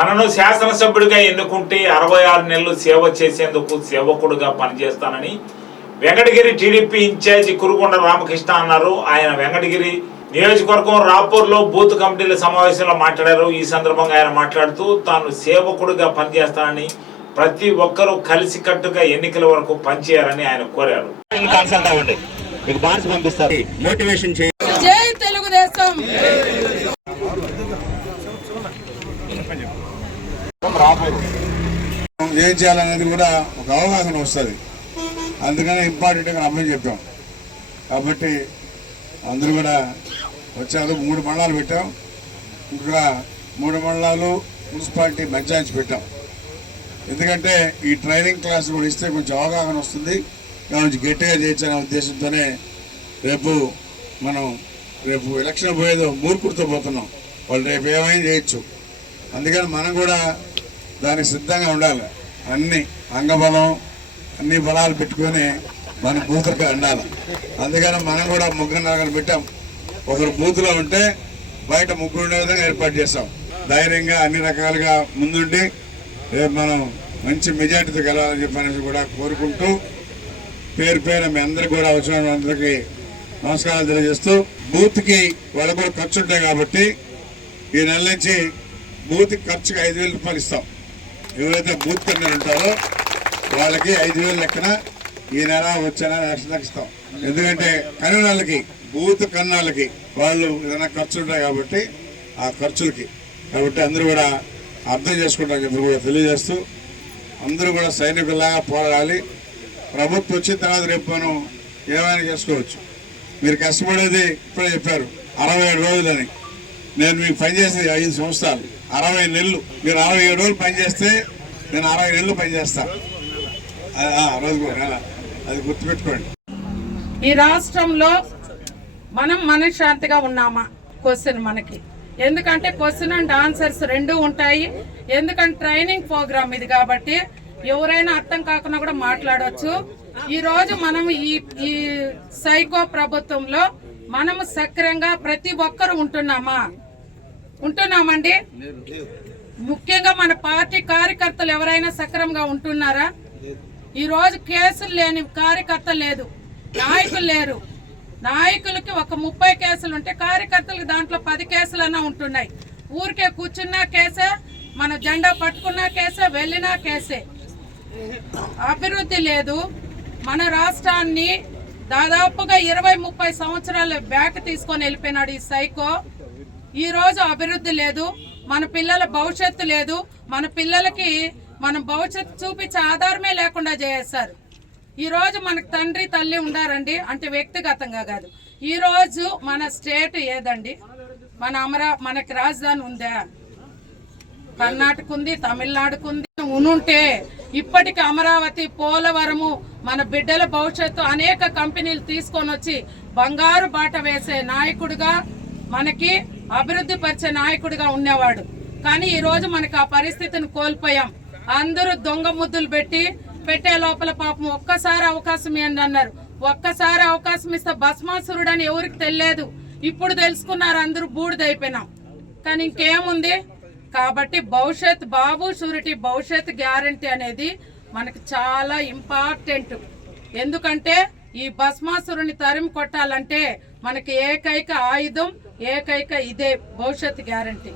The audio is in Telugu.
తనను శాసనసభ్యుడిగా ఎన్నుకుంటే అరవై ఆరు నెలలు సేవ చేసేందుకు సేవకుడుగా పనిచేస్తానని వెంకటగిరి టీడీపీ ఇన్ఛార్జి కురుకొండ రామకృష్ణ అన్నారు. ఆయన వెంకటగిరి నియోజకవర్గం రాపూర్లో బూత్ కమిటీల సమావేశంలో మాట్లాడారు. ఈ సందర్భంగా ఆయన మాట్లాడుతూ తాను సేవకుడిగా పనిచేస్తానని ప్రతి ఒక్కరూ కలిసికట్టుగా ఎన్నికల వరకు పనిచేయాలని ఆయన కోరారు. మీకు పంపిస్తారు. మోటివేషన్ చేయండి జై తెలుగుదేశం. ఏం చేయాలనేది కూడా ఒక అవగాహన వస్తుంది. అందుకనే ఇంపార్టెంట్గా అమ్మని చెప్పాం కాబట్టి అందరూ కూడా వచ్చారు మూడు మండలాలు పెట్టాం. ఇంకా మూడు మండలాలు మున్సిపాలిటీ పంచాయతీ పెట్టాం. ఎందుకంటే ఈ ట్రైనింగ్ క్లాస్ కూడా ఇస్తే కొంచెం అవగాహన వస్తుంది. కొంచెం గట్టిగా చేయించనే ఉద్దేశంతోనే రేపు మనం రేపు ఎలక్షన్ పోయేదో మూర్ఖుడితో పోతున్నాం. వాళ్ళు రేపు ఏమైనా చేయొచ్చు. అందుకని మనం కూడా దానికి సిద్ధంగా ఉండాలి. అన్ని అంగబలం అన్ని బలాలు పెట్టుకొని మన బూతులకు ఉండాలి. అందుకని మనం కూడా ముగ్గురు నలుగురు పెట్టాం. ఒకరు బూత్లో ఉంటే బయట ముగ్గురు ఉండే విధంగా ఏర్పాటు చేస్తాం ధైర్యంగా అన్ని రకాలుగా ముందుండి రేపు మనం మంచి మెజార్టీతో గెలవాలని చెప్పనేసి కూడా కోరుకుంటూ పేరు పేరు మీ అందరికి కూడా వచ్చిన అందరికీ నమస్కారాలు తెలియజేస్తూ బూత్కి వాళ్ళకు కూడా ఖర్చు ఉంటాయి కాబట్టి ఈ నెల నుంచి బూత్కి ఖర్చుకి ఐదు వేల రూపాయలు ఇస్తాం. ఎవరైతే బూత్ కన్నా ఉంటారో వాళ్ళకి ఐదు వేలు లెక్కన ఈ నెల వచ్చే నెల లక్షలకు ఇస్తాం. ఎందుకంటే కనుగొనాలకి బూత్ కన్నాళ్ళకి వాళ్ళు ఏదైనా ఖర్చు ఉంటాయి కాబట్టి ఆ ఖర్చులకి. కాబట్టి అందరూ కూడా అర్థం చేసుకుంటారని చెప్పి కూడా తెలియజేస్తూ అందరూ కూడా సైనికుల్లాగా పోరాడాలి. ప్రభుత్వం వచ్చిన తర్వాత రేపు మనం ఏమైనా చేసుకోవచ్చు. మీరు కష్టపడేది ఇప్పుడే చెప్పారు. అరవై ఏడు రోజులని. నేను మీకు పనిచేసేది ఐదు సంవత్సరాలు. అరవై నెలలు. మీరు అరవై ఏడు రోజులు పనిచేస్తే నేను అరవై నెలలు పనిచేస్తాను రోజు అది గుర్తుపెట్టుకోండి. ఈ రాష్ట్రంలో మనం మనశ్శాంతిగా ఉన్నామా? క్వశ్చన్ మనకి. ఎందుకంటే క్వశ్చన్ అండ్ ఆన్సర్స్ రెండు ఉంటాయి. ఎందుకంటే ట్రైనింగ్ ప్రోగ్రామ్ ఇది కాబట్టి ఎవరైనా అర్థం కాకుండా కూడా మాట్లాడవచ్చు ఈ రోజు మనం ఈ ఈ సైకో ప్రభుత్వంలో మనము సక్రంగా ప్రతి ఒక్కరు ఉంటున్నామా? ఉంటున్నామండి? ముఖ్యంగా మన పార్టీ కార్యకర్తలు ఎవరైనా సక్రమంగా ఉంటున్నారా? ఈ రోజు కేసులు లేని కార్యకర్త లేదు. నాయకులు లేరు. నాయకులకి ఒక ముప్పై కేసులు ఉంటే కార్యకర్తలకు దాంట్లో పది కేసులన్నా ఉంటున్నాయి. ఊరికే కూర్చున్నా కేసే మన జెండా పట్టుకున్నా కేసే వెళ్ళినా కేసే. అభివృద్ధి లేదు. మన రాష్ట్రాన్ని దాదాపుగా ఇరవై ముప్పై సంవత్సరాలు బ్యాక్ తీసుకొని వెళ్ళిపోయినాడు ఈ సైకో. ఈ రోజు అభివృద్ధి లేదు మన పిల్లల భవిష్యత్తు లేదు మన పిల్లలకి మన భవిష్యత్తు చూపించే ఆధారమే లేకుండా చేసేస్తారు ఈ రోజు మనకు తండ్రి తల్లి ఉండారండి అంటే వ్యక్తిగతంగా కాదు. ఈ రోజు మన స్టేట్ ఏదండి? మన అమరా మనకి రాజధాని ఉందా? కర్ణాటక ఉంది తమిళనాడుకు ఉంది ఉనుంటే ఇప్పటికి అమరావతి పోలవరము మన బిడ్డల భవిష్యత్తు అనేక కంపెనీలు తీసుకొని వచ్చి బంగారు బాట వేసే నాయకుడిగా మనకి అభివృద్ధి పరిచే నాయకుడిగా ఉండేవాడు కానీ ఈరోజు మనకు మనకి ఆ పరిస్థితిని కోల్పోయాం. అందరూ దొంగ ముద్దులు పెట్టి పెట్టే లోపల పాపం ఒక్కసారి అవకాశం ఏంటి అన్నారు. ఒక్కసారి అవకాశం ఇస్తే భస్మాసురుడు అని ఎవరికి తెలియదు ఇప్పుడు తెలుసుకున్నారు అందరూ బూడిదైపోయినాం. కానీ ఇంకేముంది? కాబట్టి భవిష్యత్ బాబు షూరిటీ భవిష్యత్ గ్యారంటీ అనేది మనకు చాలా ఇంపార్టెంట్. ఎందుకంటే ఈ భస్మాసురుని తరిమి కొట్టాలంటే మనకి ఏకైక ఆయుధం ఏకైక ఇదే భవిష్యత్ గ్యారంటీ.